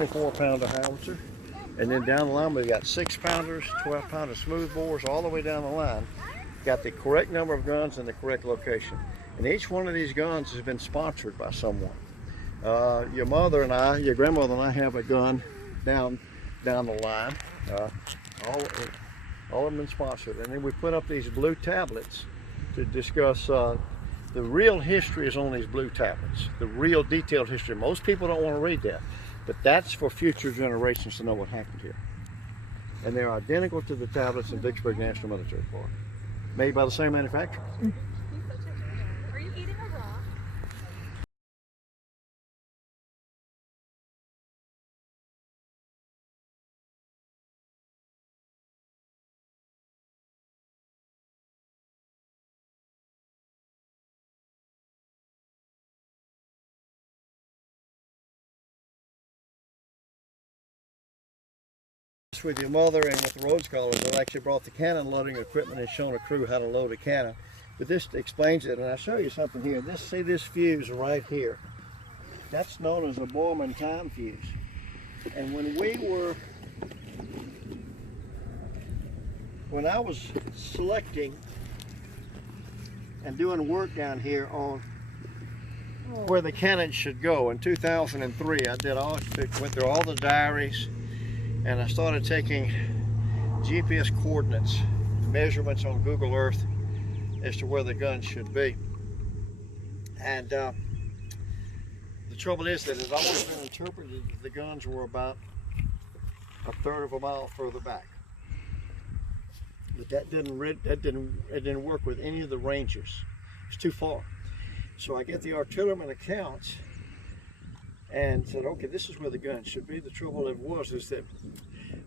24-pounder howitzer, and then down the line we've got 6-pounders, 12-pounder smoothbores, all the way down the line. Got the correct number of guns in the correct location, and each one of these guns has been sponsored by someone. Your mother and I, your grandmother and I, have a gun down the line. All of them been sponsored, and then we put up these blue tablets to discuss. The real history is on these blue tablets. The real detailed history. Most people don't want to read that. But that's for future generations to know what happened here. And they're identical to the tablets in Vicksburg National Military Park, made by the same manufacturer. Are you eating a rock? With your mother and with the road scholars, I actually brought the cannon loading equipment and shown a crew how to load a cannon. But this explains it, and I'll show you something here. See this fuse right here. That's known as a Borman time fuse. And when I was selecting and doing work down here on where the cannon should go in 2003, went through all the diaries, and I started taking GPS coordinates, measurements on Google Earth as to where the gun should be. And the trouble is that it's always been interpreted that the guns were about a third of a mile further back. But it didn't work with any of the ranges. It's too far. So I get the artilleryman accounts and said, okay, this is where the gun should be. The trouble is that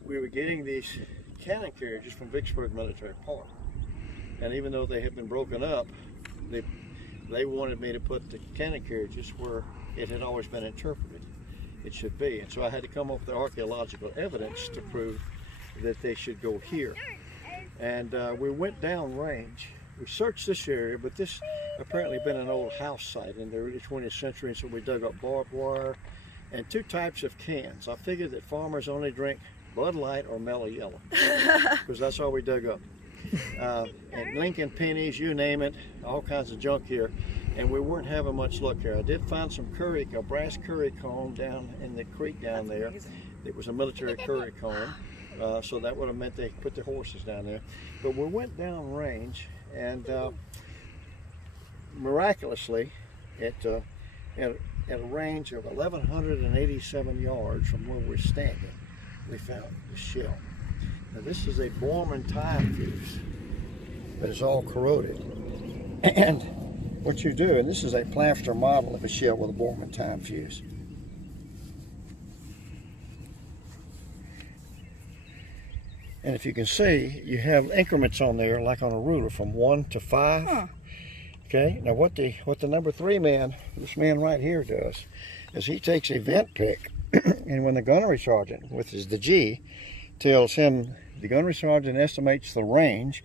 we were getting these cannon carriages from Vicksburg Military Park. And even though they had been broken up, they wanted me to put the cannon carriages where it had always been interpreted it should be. And so I had to come up with archaeological evidence to prove that they should go here. And we went down range. We searched this area, but this apparently been an old house site in the early 20th century, and so we dug up barbed wire and 2 types of cans. I figured that farmers only drink Bud Light or Mellow Yellow, because that's all we dug up. And Lincoln pennies, you name it, all kinds of junk here, and we weren't having much luck here. I did find some a brass curry comb down in the creek down there. It was a military curry comb, so that would have meant they put their horses down there. But we went down range, and miraculously, at a range of 1,187 yards from where we're standing, we found the shell. Now this is a Borman time fuse, but it's all corroded. And what you do, and this is a plaster model of a shell with a Borman time fuse. And if you can see, you have increments on there, like on a ruler, from 1 to 5. Huh. Okay, now what the number 3 man, this man right here, does is he takes a vent pick, and when the gunnery sergeant, which is the G, tells him, the gunnery sergeant estimates the range,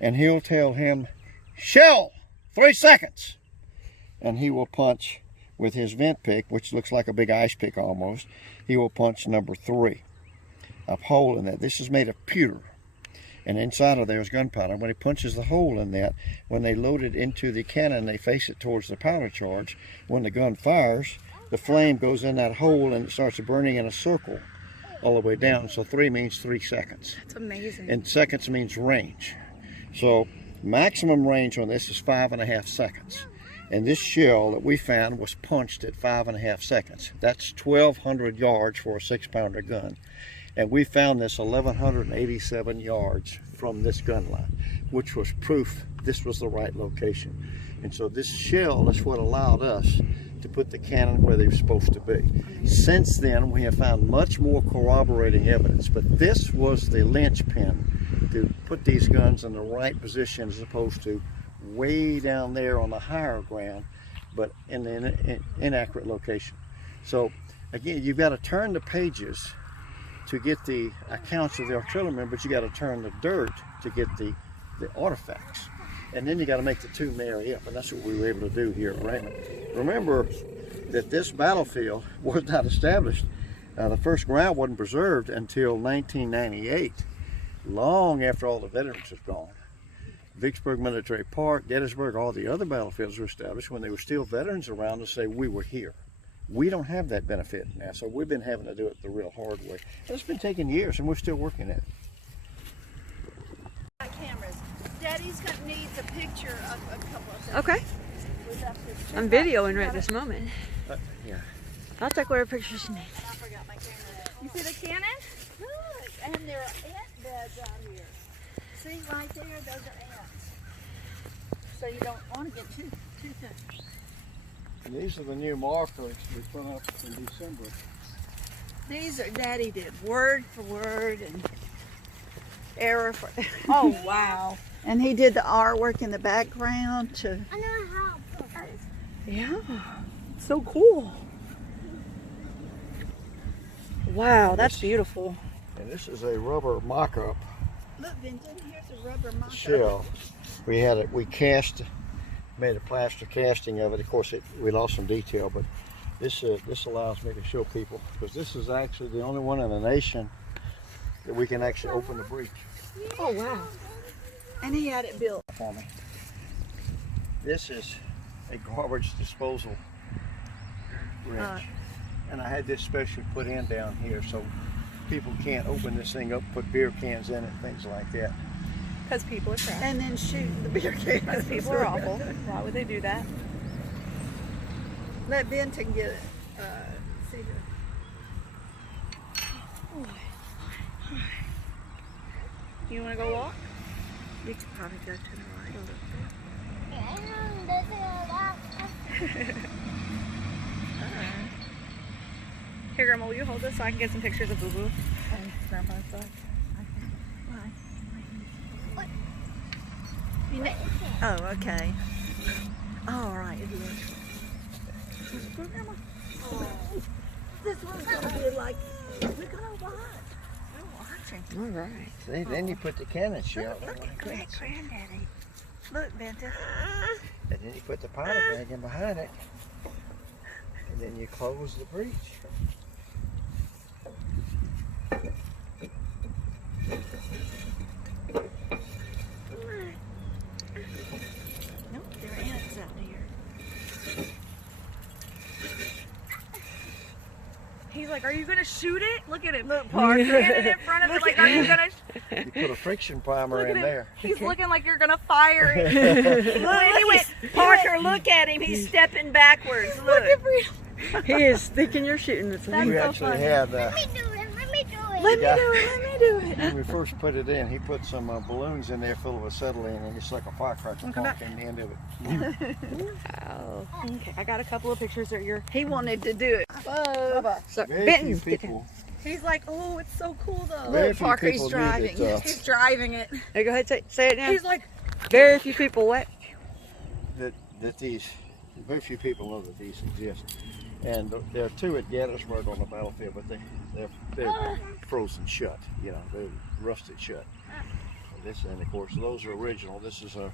and he'll tell him, shell, 3 seconds. And he will punch with his vent pick, which looks like a big ice pick almost, he will punch number 3. A hole in that. This is made of pewter, and inside of there is gunpowder. When he punches the hole in that, when they load it into the cannon, they face it towards the powder charge. When the gun fires, the flame goes in that hole and it starts burning in a circle all the way down. So 3 means 3 seconds. That's amazing. And seconds means range. So maximum range on this is 5.5 seconds. And this shell that we found was punched at 5.5 seconds. That's 1,200 yards for a 6-pounder gun. And we found this 1,187 yards from this gun line, which was proof this was the right location. And so this shell is what allowed us to put the cannon where they were supposed to be. Since then, we have found much more corroborating evidence, but this was the linchpin to put these guns in the right position as opposed to way down there on the higher ground, but in an inaccurate location. So again, you've got to turn the pages to get the accounts of the artillerymen, but you got to turn the dirt to get the artifacts. And then you got to make the 2 marry up, and that's what we were able to do here at Raymond. Remember that this battlefield was not established The first ground wasn't preserved until 1998, long after all the veterans was gone. Vicksburg Military Park, Gettysburg, all the other battlefields were established when there were still veterans around to say we were here. We don't have that benefit now, so we've been having to do it the real hard way. It's been taking years, and we're still working at it. Cameras. Daddy's needs a picture of a couple of things. Okay. I'm videoing right this moment. Yeah. I'll take whatever pictures you need. I forgot my camera. You see the cannon? Look, and there are ant beds out here. See right there, those are ants. So you don't want to get too touchy. And these are the new markers we put up in December. These are Daddy did word for word and error for. Oh, wow. And he did the artwork in the background to. I know how. Yeah. It's so cool. Wow, that's beautiful. And this is a rubber mock-up Look, Vincent, here's a rubber mock-up. shell. We cast, made a plaster casting of it. Of course, we lost some detail, but this allows me to show people, because this is actually the only one in the nation that we can actually open the breech Oh, wow. And he had it built. for me. This is a garbage disposal wrench, and I had this specially put in down here so people can't open this thing up, put beer cans in it, things like that. Because people are trash. And then shoot the beer can. Because people are awful. Why would they do that? Let Benton get it. See her. You want to go walk? We could probably go to the right. Here, Grandma, will you hold this so I can get some pictures of Boo Boo? And Grandpa's like, okay. Why? Oh, okay. All right. Grandma. Oh, this one's gonna be like, we're gonna watch. We're watching. All right. Then you put the cannon shell. Look at Granddaddy. Look, Benton. And then you put the powder bag in behind it. And then you close the breech. Nope, there are ants out here. He's like, are you going to shoot it? Look at him. Look, Parker. Standing in front of it like, are you going to... You put a friction primer Look at in him. there. He's looking like you're going to fire it. Parker, look at him. He's stepping backwards. Look. He is thinking you're shooting it. We actually had, Let me do it. Let me do it. Let me do it. Let me do it. when we first put it in, he put some balloons in there full of acetylene, and it's like a firecracker pop in the end of it. Oh, okay. I got a couple of pictures of your... He wanted to do it. Whoa. So, Very Benton, few people. He's like, oh, it's so cool though. Very Look, few Parker, people he's do driving. that, He's driving it. Hey, go ahead, say it now. He's like, Very few people what? That these, very few people know that these exist. And there are two at Gettysburg on the battlefield, but they're frozen shut. You know, they're rusted shut. And of course, those are original. This is a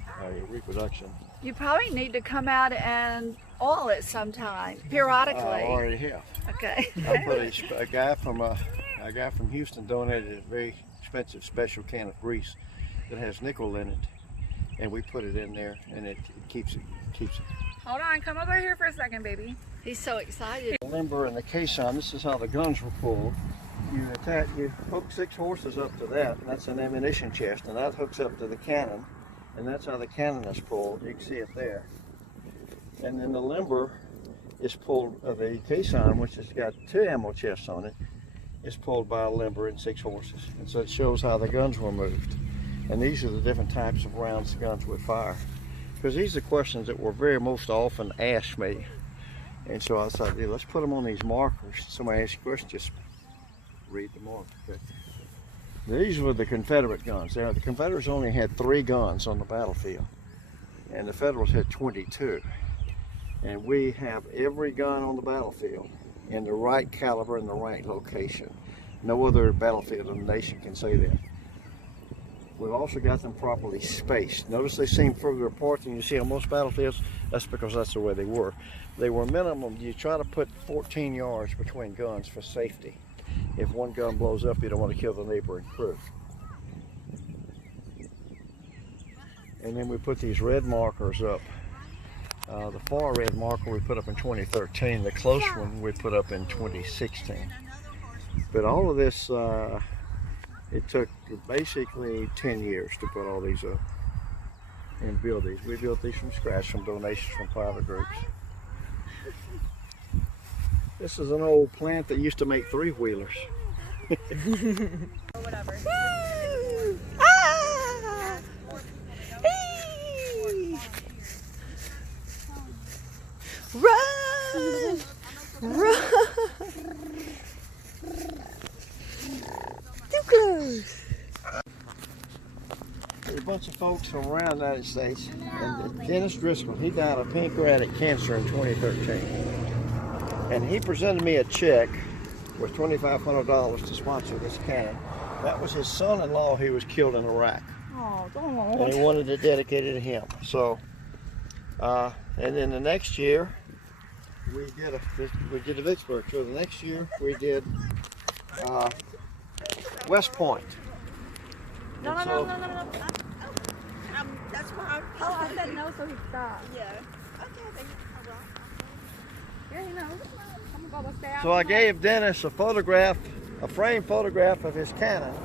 reproduction. you probably need to come out and oil it sometime, periodically. I already have. Okay. I put a guy from Houston donated a very expensive special can of grease that has nickel in it, and we put it in there, and it keeps it. Hold on, come over here for a second, baby. He's so excited. The limber and the caisson. This is how the guns were pulled. You hook 6 horses up to that, and that's an ammunition chest, and that hooks up to the cannon, and that's how the cannon is pulled. You can see it there. And then the limber is pulled, the caisson, which has got 2 ammo chests on it, is pulled by a limber and 6 horses. And so it shows how the guns were moved. And these are the different types of rounds the guns would fire. Because these are questions that were very most often asked me. And so I thought, let's put them on these markers. Somebody asks a question, just read the mark. Okay. These were the Confederate guns. Now, the Confederates only had 3 guns on the battlefield, and the Federals had 22. And we have every gun on the battlefield in the right caliber and the right location. No other battlefield in the nation can say that. We've also got them properly spaced. Notice they seem further apart than you see on most battlefields. That's because that's the way they were. They were minimum, you try to put 14 yards between guns for safety. if one gun blows up, you don't want to kill the neighboring crew. And then we put these red markers up. The far red marker we put up in 2013. The close one we put up in 2016. But all of this, it took basically 10 years to put all these up and build these. We built these from scratch from donations from private groups. This is an old plant that used to make three-wheelers. Whatever. Run! Run! Too close! There's a bunch of folks from around the United States. And Dennis Driscoll, he died of pancreatic cancer in 2013. And he presented me a check with $2,500 to sponsor this cannon. That was his son-in-law who was killed in Iraq. Oh, And he wanted to dedicate it to him. So, and then the next year, we did a Vicksburg tour. The next year, we did West Point. No. That's why I said no, so he stopped. Yeah. Okay, I will. Yeah, he knows. I'm gonna go stay out. So I gave Dennis a photograph, a framed photograph of his cannon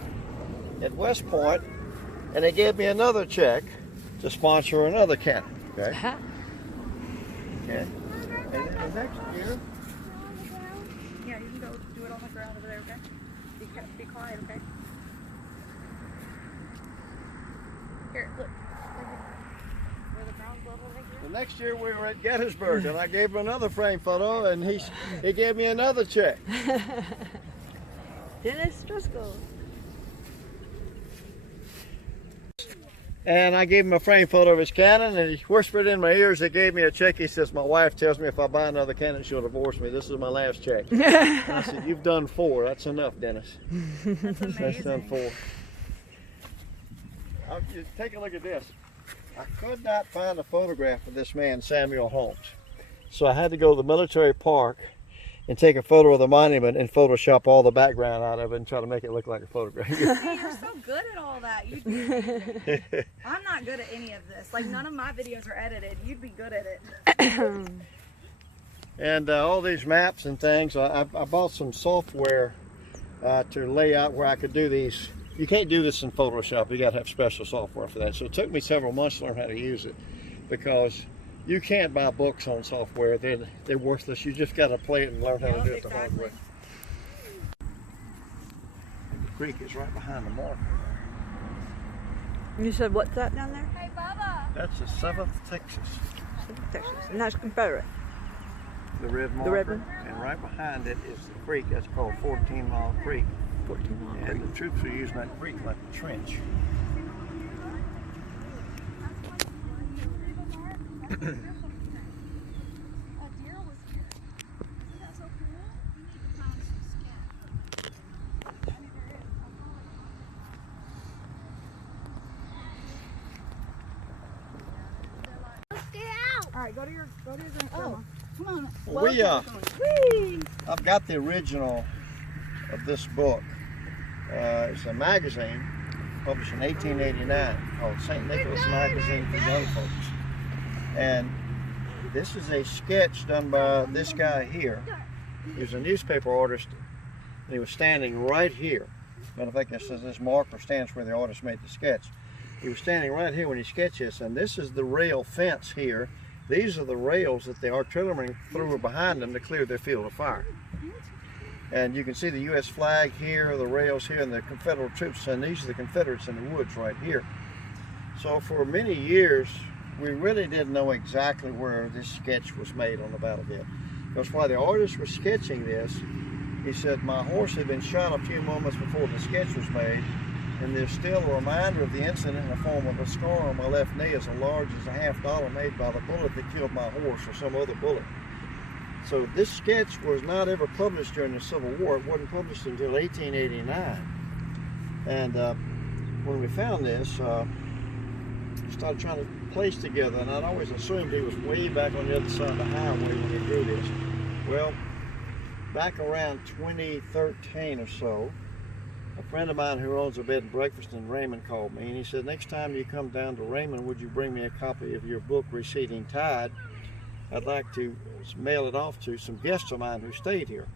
at West Point, and they gave me another check to sponsor another cannon. Okay. Okay. And then the next year, Yeah, you can go do it on the ground over there, okay? Be quiet, okay? Here, look. Where the ground's level right here. the next year we were at Gettysburg, and I gave him another framed photo, and he gave me another check. Dennis Driscoll. And I gave him a framed photo of his cannon, and he whispered in my ears. He gave me a check. He says, "My wife tells me if I buy another cannon, she'll divorce me. This is my last check." And I said, "You've done 4. That's enough, Dennis. That's amazing. That's done 4." Take a look at this. I could not find a photograph of this man, Samuel Holmes. So I had to go to the military park and take a photo of the monument and Photoshop all the background out of it and try to make it look like a photograph. See, you're so good at all that. I'm not good at any of this. Like, none of my videos are edited. You'd be good at it. And all these maps and things, I bought some software to lay out where I could do these. You can't do this in Photoshop. You got to have special software for that. So it took me several months to learn how to use it, because you can't buy books on software. They're worthless. You just got to play it and learn how to do it the hard way. And the creek is right behind the marker. You said what's that down there? Hey, Bubba. That's the 7th Texas. Texas. And that's Confederate. The red marker. The red one? And right behind it is the creek. That's called 14 Mile Creek. 14 Mile And the troops are using that creek like a trench. All right, go to your grandma. Come on. I've got the original of this book. It's a magazine published in 1889 called St. Nicholas Magazine for Young Folks. And this is a sketch done by this guy here. He was a newspaper artist, and he was standing right here. Matter of fact, it says this marker stands where the artist made the sketch. He was standing right here when he sketched this, and this is the rail fence here. These are the rails that the artillerymen threw behind them to clear their field of fire. And you can see the U.S. flag here, the rails here, and the Confederate troops, and these are the Confederates in the woods right here. So for many years, we really didn't know exactly where this sketch was made on the battlefield. Because while the artist was sketching this, he said, "My horse had been shot a few moments before the sketch was made, and there's still a reminder of the incident in the form of a scar on my left knee as large as a $50 made by the bullet that killed my horse or some other bullet." So this sketch was not ever published during the Civil War. It wasn't published until 1889. And when we found this, we started trying to place together, and I'd always assumed he was way back on the other side of the highway when he drew this. Well, back around 2013 or so, a friend of mine who owns a bed and breakfast in Raymond called me, and he said, next time you come down to Raymond, would you bring me a copy of your book, Receding Tide? I'd like to mail it off to some guests of mine who stayed here.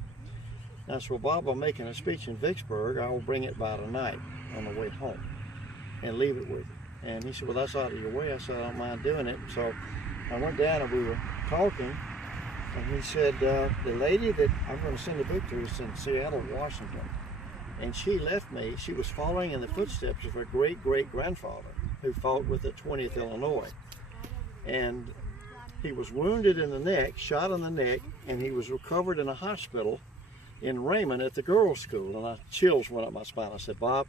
And I said, well, Bob, I'm making a speech in Vicksburg. I will bring it by tonight on the way home and leave it with you. And he said, well, that's out of your way. I said, I don't mind doing it. So I went down and we were talking, and he said, the lady that I'm going to send the book to is in Seattle, Washington. And she left me. She was following in the footsteps of her great-great-grandfather who fought with the 20th Illinois. And he was wounded in the neck, shot in the neck, and he was recovered in a hospital in Raymond at the girls' school. And chills went up my spine. I said, Bob,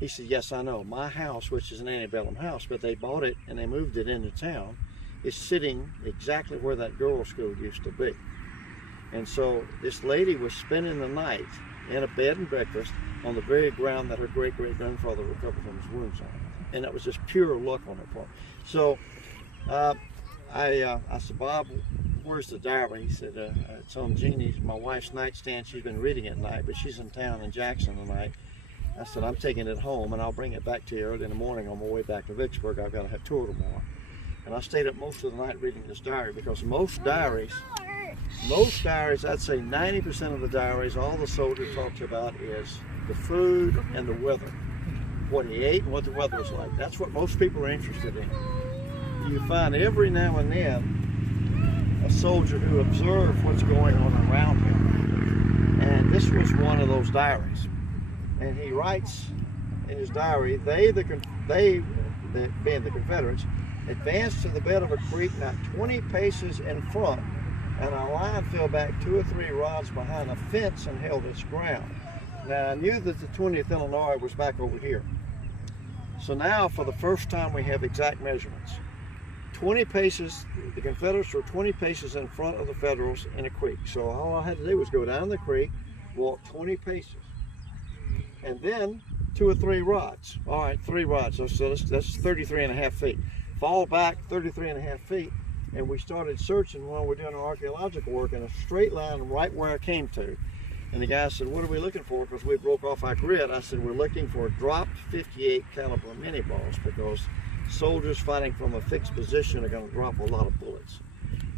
he said, yes, I know. My house, which is an antebellum house, but they bought it and they moved it into town, is sitting exactly where that girls' school used to be. And so this lady was spending the night in a bed and breakfast on the very ground that her great-great-grandfather recovered from his wounds on. And that was just pure luck on her part. So I said, Bob, where's the diary? He said, it's on Jeannie's, my wife's nightstand. She's been reading at night, but she's in town in Jackson tonight. I said, I'm taking it home and I'll bring it back to you early in the morning on my way back to Vicksburg. I've got to have tour tomorrow. And I stayed up most of the night reading this diary, because most diaries, I'd say 90% of the diaries, all the soldier talks about is the food and the weather. What he ate and what the weather was like. That's what most people are interested in. You find every now and then a soldier who observes what's going on around him. And this was one of those diaries. And he writes in his diary, they being the Confederates, advanced to the bed of a creek not 20 paces in front, and our line fell back 2 or 3 rods behind a fence and held its ground. Now, I knew that the 20th Illinois was back over here. So now, for the first time, we have exact measurements. 20 paces, the Confederates were 20 paces in front of the Federals in a creek. So all I had to do was go down the creek, walk 20 paces, and then 2 or 3 rods. All right, 3 rods, so that's 33.5 feet. Fall back 33.5 feet, and we started searching while we're doing our archaeological work in a straight line right where I came to. And the guy said, what are we looking for? Because we broke off our grid. I said, we're looking for dropped 58 caliber mini balls, because soldiers fighting from a fixed position are going to drop a lot of bullets.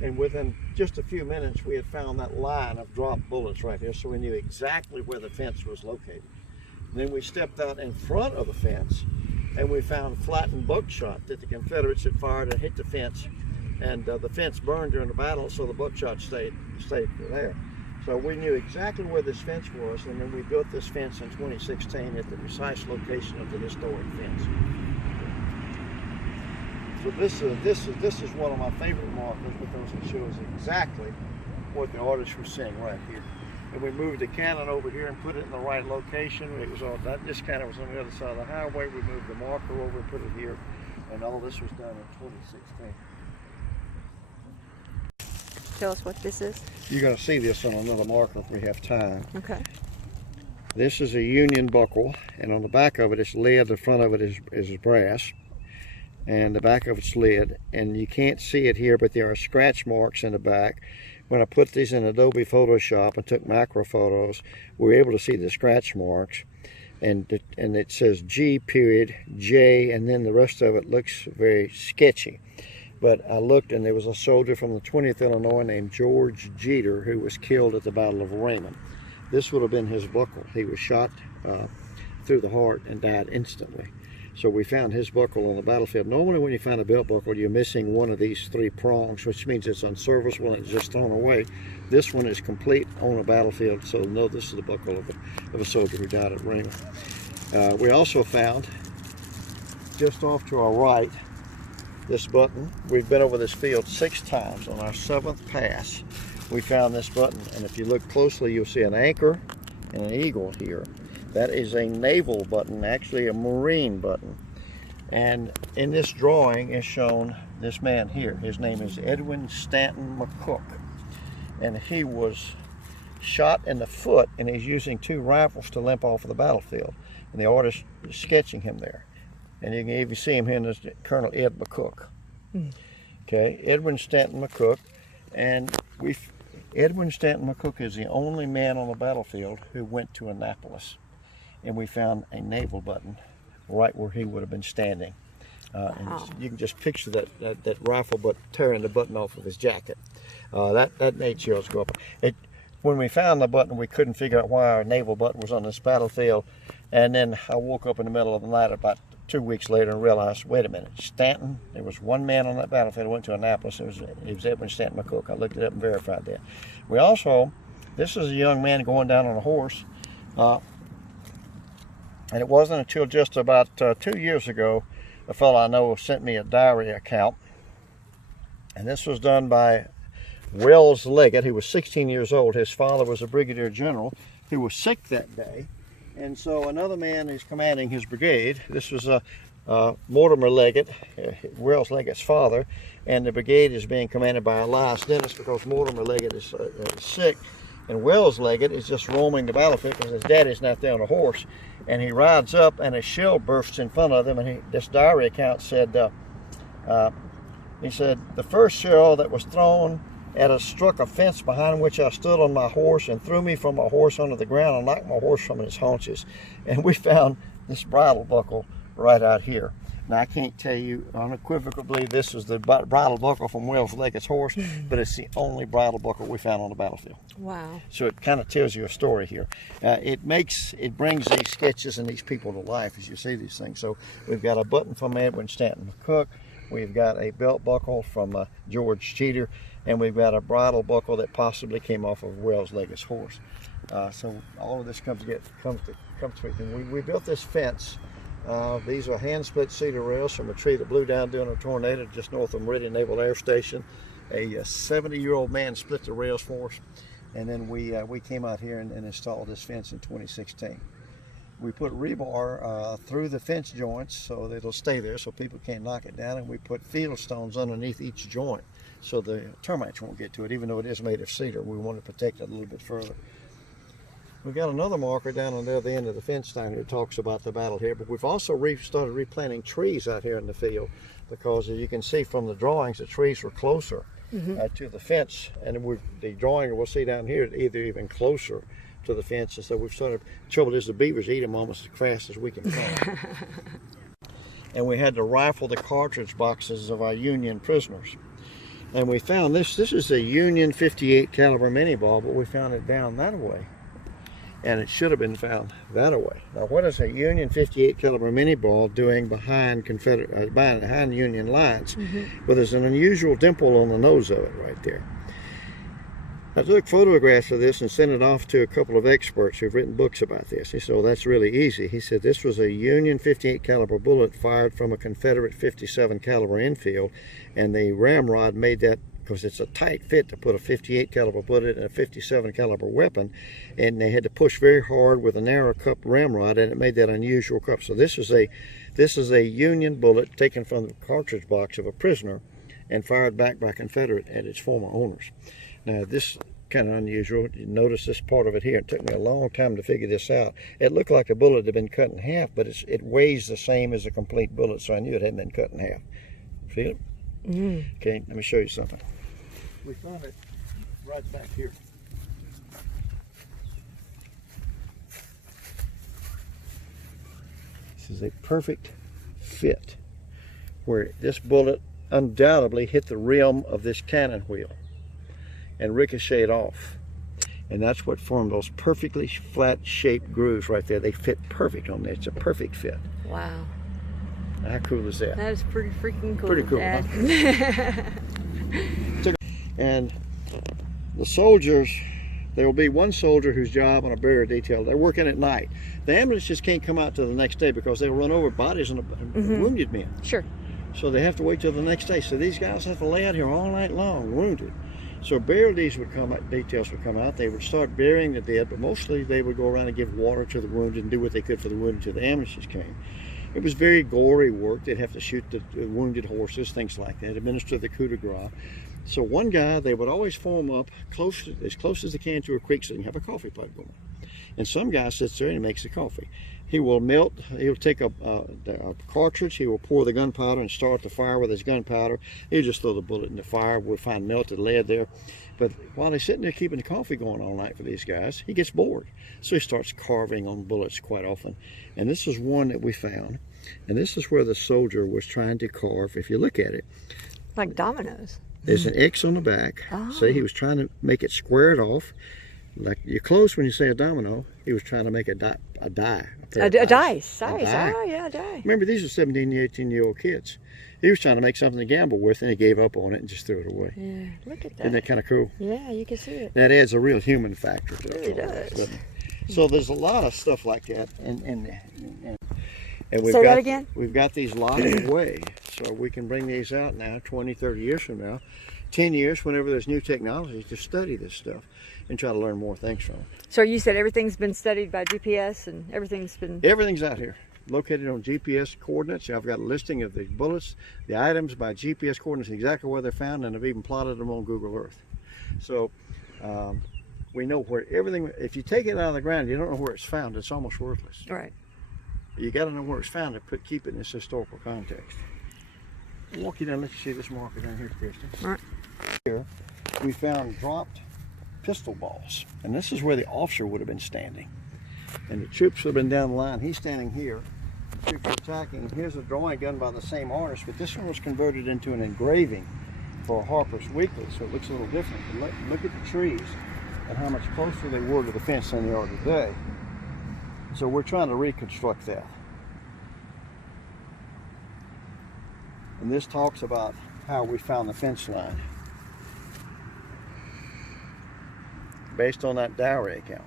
And within just a few minutes, we had found that line of dropped bullets right here, so we knew exactly where the fence was located. And then we stepped out in front of the fence, and we found flattened buckshot that the Confederates had fired and hit the fence, and the fence burned during the battle, so the buckshot stayed there. So we knew exactly where this fence was, and then we built this fence in 2016 at the precise location of the historic fence. So this is one of my favorite markers, because it shows exactly what the artists were seeing right here. And we moved the cannon over here and put it in the right location. It was all that. This cannon was on the other side of the highway. We moved the marker over and put it here, and all this was done in 2016. Tell us what this is. You're going to see this on another marker if we have time. Okay. This is a Union buckle, and on the back of it it's lead. The front of it is brass, and the back of it's lead. And you can't see it here, but there are scratch marks in the back. When I put these in Adobe Photoshop and took macro photos, we were able to see the scratch marks, and it says G period J, and then the rest of it looks very sketchy. But I looked, and there was a soldier from the 20th Illinois named George Jeter who was killed at the Battle of Raymond. This would have been his buckle. He was shot through the heart and died instantly. So we found his buckle on the battlefield. Normally when you find a belt buckle, you're missing one of these 3 prongs, which means it's unserviceable and it's just thrown away. This one is complete on a battlefield, so no, this is the buckle of a soldier who died at Raymond. We also found, just off to our right, this button. We've been over this field 6 times. On our 7th pass, we found this button, and if you look closely, you'll see an anchor and an eagle here. That is a naval button, actually a Marine button. And in this drawing is shown this man here. His name is Edwin Stanton McCook. And he was shot in the foot, and he's using 2 rifles to limp off of the battlefield. And the artist is sketching him there. And you can even see him here as Colonel Ed McCook. Okay, Edwin Stanton McCook. And we Edwin Stanton McCook is the only man on the battlefield who went to Annapolis, and we found a naval button right where he would have been standing. And you can just picture that rifle butt tearing the button off of his jacket. That made chills go up. When we found the button, we couldn't figure out why our naval button was on this battlefield. And then I woke up in the middle of the night about 2 weeks later and realized, wait a minute, Stanton, there was one man on that battlefield who went to Annapolis. It was Edwin Stanton McCook. I looked it up and verified that. We also, this is a young man going down on a horse. And it wasn't until just about 2 years ago, a fellow I know sent me a diary account. And this was done by Wells Leggett, who was 16 years old. His father was a brigadier general who was sick that day. And so another man is commanding his brigade. This was Mortimer Leggett, Wells Leggett's father, and the brigade is being commanded by Elias Dennis because Mortimer Leggett is sick, and Wells Leggett is just roaming the battlefield because his daddy's not there on a horse. And he rides up, and a shell bursts in front of him, and this diary account said, he said, the first shell that was thrown at us struck a fence behind which I stood on my horse and threw me from my horse onto the ground and knocked my horse from his haunches. And we found this bridle buckle right out here. Now, I can't tell you unequivocally this is the bridle buckle from Wells Leggett's horse, but it's the only bridle buckle we found on the battlefield. Wow. So it kind of tells you a story here. It brings these sketches and these people to life as you see these things. So we've got a button from Edwin Stanton McCook. We've got a belt buckle from George Cheater, and we've got a bridle buckle that possibly came off of Wells Leggett's horse. So all of this comes to. We built this fence. These are hand-split cedar rails from a tree that blew down during a tornado just north of Meridian Naval Air Station. A 70-year-old man split the rails for us, and then we came out here and installed this fence in 2016. We put rebar through the fence joints so that it'll stay there so people can't knock it down, and we put field stones underneath each joint so the termites won't get to it, even though it is made of cedar. We want to protect it a little bit further. We've got another marker down on the other end of the fence down here that talks about the battle here, but we've also started replanting trees out here in the field because as you can see from the drawings, the trees were closer to the fence, and the drawing we'll see down here is either even closer to the fence, and so we've started. The trouble is the beavers eat them almost as fast as we can plant. And we had to rifle the cartridge boxes of our Union prisoners. And we found this is a Union 58 caliber mini ball, but we found it down that way. And it should have been found that way. Now, what is a Union 58 caliber mini ball doing behind behind Union lines? Well, there's an unusual dimple on the nose of it right there. I took photographs of this and sent it off to a couple of experts who've written books about this. He said, "Oh, that's really easy." He said this was a Union 58 caliber bullet fired from a Confederate 57 caliber infield, and the ramrod made that because it's a tight fit to put a 58 caliber bullet in a 57 caliber weapon, and they had to push very hard with a narrow cup ramrod, and it made that unusual cup. So this is a Union bullet taken from the cartridge box of a prisoner and fired back by Confederate and its former owners. Now, this kind of unusual. You notice this part of it here. It took me a long time to figure this out. It looked like a bullet had been cut in half, but it weighs the same as a complete bullet, so I knew it hadn't been cut in half. Feel it? Okay, let me show you something. We found it right back here. This is a perfect fit where this bullet undoubtedly hit the rim of this cannon wheel and ricocheted off, and that's what formed those perfectly flat shaped grooves right there. They fit perfect on there. It's a perfect fit. Wow. How cool is that? That is pretty freaking cool. Pretty cool, Dad. Huh? And the soldiers, there will be one soldier whose job on a burial detail, they're working at night. The ambulances can't come out till the next day because they'll run over bodies and wounded men. Sure. So they have to wait till the next day. So these guys have to lay out here all night long, wounded. So burial details would come out. They would start burying the dead, but mostly they would go around and give water to the wounded and do what they could for the wounded until the ambulances came. It was very gory work. They'd have to shoot the wounded horses, things like that, administer the coup de grace. So one guy, they would always form up as close as they can to a creek so they can have a coffee pot going. And some guy sits there and he makes the coffee. He will melt, he'll take a cartridge, he will pour the gunpowder and start the fire with his gunpowder. He'll just throw the bullet in the fire. We'll find melted lead there. But while he's sitting there keeping the coffee going all night for these guys, he gets bored. So he starts carving on bullets quite often. And this is one that we found. And this is where the soldier was trying to carve, if you look at it. Like dominoes. There's an X on the back. Oh. See, he was trying to make it squared off. Like you're close when you say a domino. He was trying to make a die. A dice. A Dice. die. Oh, yeah, a die. Remember, these are 17, 18-year-old kids. He was trying to make something to gamble with, and he gave up on it and just threw it away. Yeah, look at that. Isn't that kind of cool? Yeah, you can see it. That adds a real human factor to It it. really does. doesn't it? So there's a lot of stuff like that, and we've Say got that again? We've got these locked away, so we can bring these out now, 20, 30 years from now, 10 years, whenever there's new technology, to study this stuff and try to learn more things from it. So you said everything's been studied by GPS and everything's been... Everything's out here, located on GPS coordinates. I've got a listing of the bullets, the items by GPS coordinates, exactly where they're found, and I've even plotted them on Google Earth. So we know where everything, if you take it out of the ground, you don't know where it's found, it's almost worthless. Right. You got to know where it's found to keep it in its historical context. I'll walk you down, let you see this marker down here, Kristen. All right. Here, we found dropped pistol balls, and this is where the officer would have been standing, and the troops would have been down the line. He's standing here, the troops are attacking. Here's a drawing done by the same artist, but this one was converted into an engraving for Harper's Weekly, so it looks a little different. But look at the trees and how much closer they were to the fence than they are today. So we're trying to reconstruct that. And this talks about how we found the fence line based on that diary account.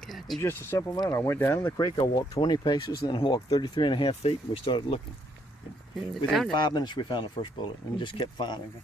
Gotcha. It's just a simple matter. I went down in the creek, I walked 20 paces, and then I walked 33 and a half feet, and we started looking. And they Within found it. 5 minutes, we found the first bullet, and just kept finding them.